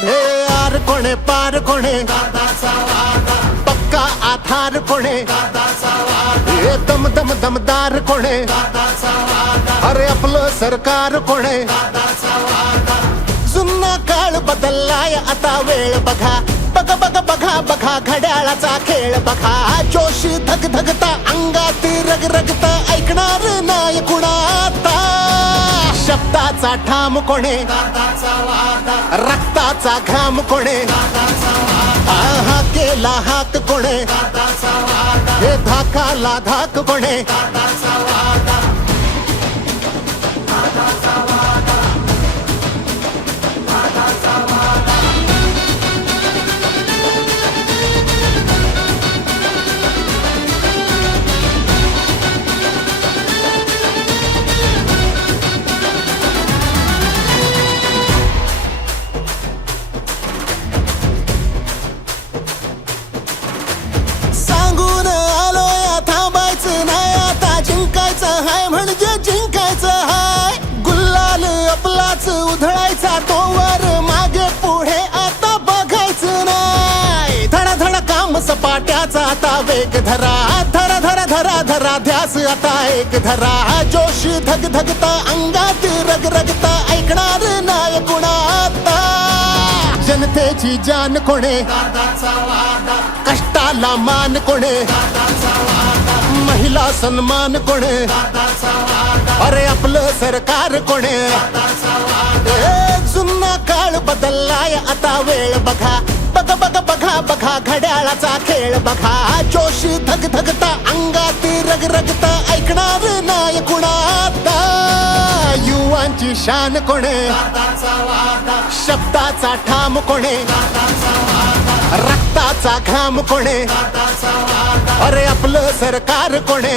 कोणे पार कोणे? पक्का आधार कोणे? हे दम दम दमदार कोणे? अरे आपलं सरकार कोणे? जुन्ना काळ बदललाय आता वेळ बघा. बघ बघ बघा बघा घड्याळाचा खेळ बघा. जोशी धग धगता अंगात रग रगता ऐकणार नाही कुणाता शब्दाचा ठाम कोणे? दाताचा घाम कोणे? हा केला हात कोणे? हे धाकाला धाक कोणे? उधळायचा तोवर मागे पुढे आता बघायचं नाही. धडा धडा काम सपाट्याचा आता वेग धरा. धरा धरा धरा धरा ध्यास आता एक धरा. जोश धग धगता अंगात रग रगता ऐकणार नाही कुणाता जनतेची जान कोणे? कष्टाला मान कोणे? दिला सन्मान कोणे? अरे आपलं सरकार कोणे? ए, जुना काळ बदललाय आता वेळ बघा. बघ बघ बघा बघा घड्याळाचा खेळ बघा. जोश धग धगता अंगात रग रगता ऐकणार नाय कुणाता युवांची शान कोणे? शब्दाचा ठाम कोणे? आपला घाम कोणे? अरे आपलं सरकार कोणे?